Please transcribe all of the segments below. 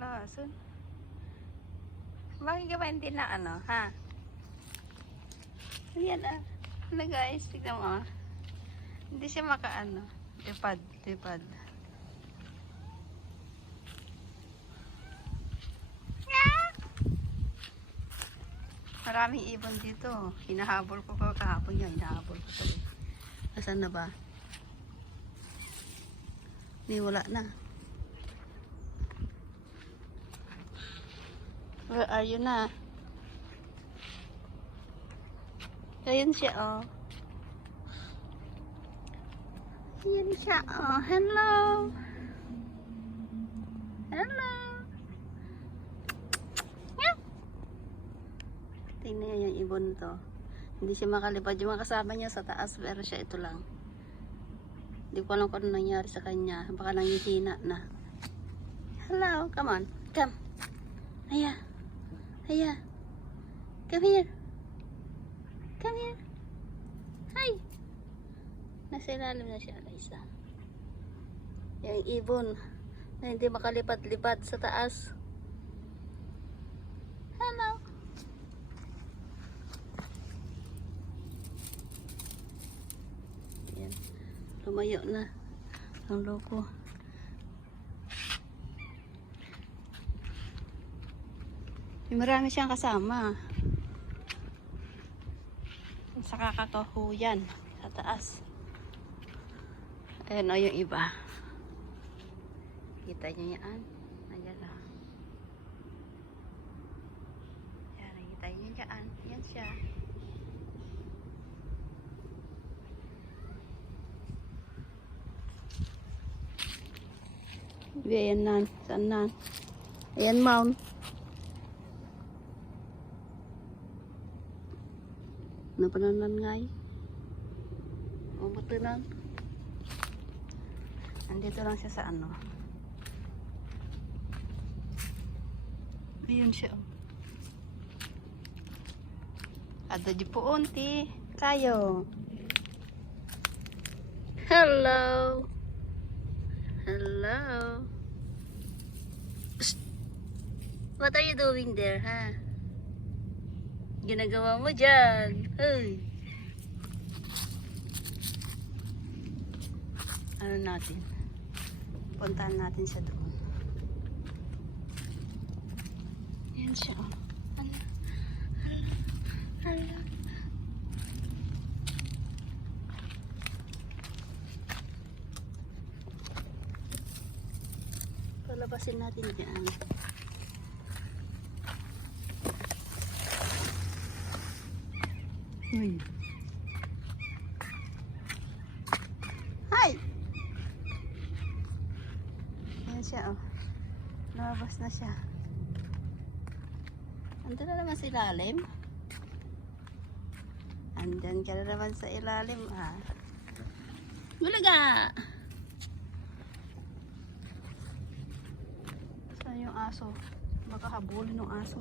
Lason. Bakit ka ba hindi na ano, ha? Ayan ah. Ano guys, tignan mo ah. Hindi siya makaano. Lipad, lipad. Maraming ibon dito. Hinahabol ko kahapon yun. Hinahabol ko to. Nasaan na ba? Hindi, wala na. Where are you na? Ayun siya, oh. Ayun siya, oh. Hello. Hello. Yeah. Tingnan niya yung ibon to. Hindi siya makalipad. Yung mga kasama niya sa taas, pero siya ito lang. Hindi ko alam kung ano nangyari sa kanya. Baka nangihina na. Hello, come on. Come. Aya. Aya. Come here. Come here. Hi. Nasa ilalim na siya, guys. Yung ibon na hindi makalipad-lipad sa taas. Hello. Ayan. Lumayo na ang loko. Marami siyang kasama. Sa kakakahuyan sa taas. Ayan o yung iba. Kita nyo yan. Ayan o. Ayan, kita nyo yan. Ayan siya. Ayan nan. Saan nan? Ayan mount. Napananan ngay. Umatunan. Andito lang siya sa ano. Ayun siya. Ada di po unti. Kayo. Hello. Hello. Psst. What are you doing there, ha? Ginagawa mo dyan. Hey. Ano natin? Puntahan natin siya doon. Yan siya. Oh. Hala. Hala. Hala. Palabasin natin dyan. Uy. Hi! Ayan siya, oh. Lumabas na siya. Andun na naman sa ilalim. Andyan ka na naman sa ilalim, ha. Bulaga! Saan yung aso? Baka habulin ng aso.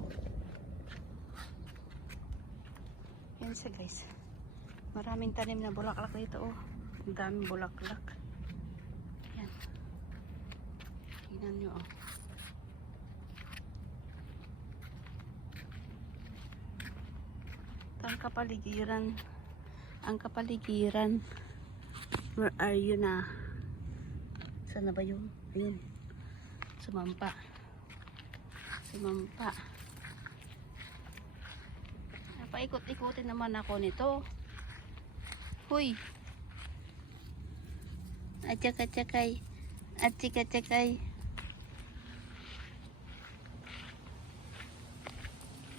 Yan siya, guys. Maraming tanim na bulaklak dito, oh. Ang daming bulaklak. Yan. Tingnan nyo, oh. Ang kapaligiran. Ang kapaligiran. Where are you na? Saan na ba yun? Ayun. Sumampa. Sumampa. Paikot-ikutin naman ako nito. Huy. Atsak-atsakay. Atsik-atsakay.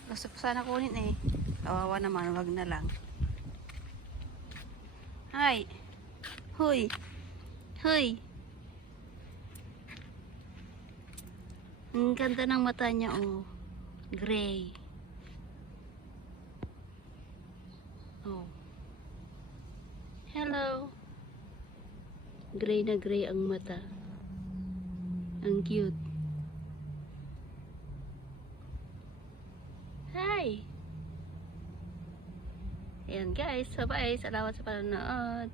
Gusto ko sana kunin eh. Kawawa naman, wag na lang. Hi. Huy. Huy. Ang ganda ng mata niya, oh. Gray. Oh. Hello. Gray na gray ang mata. Ang cute. Hi. Ayan guys. Bye-bye. Salamat sa panonood.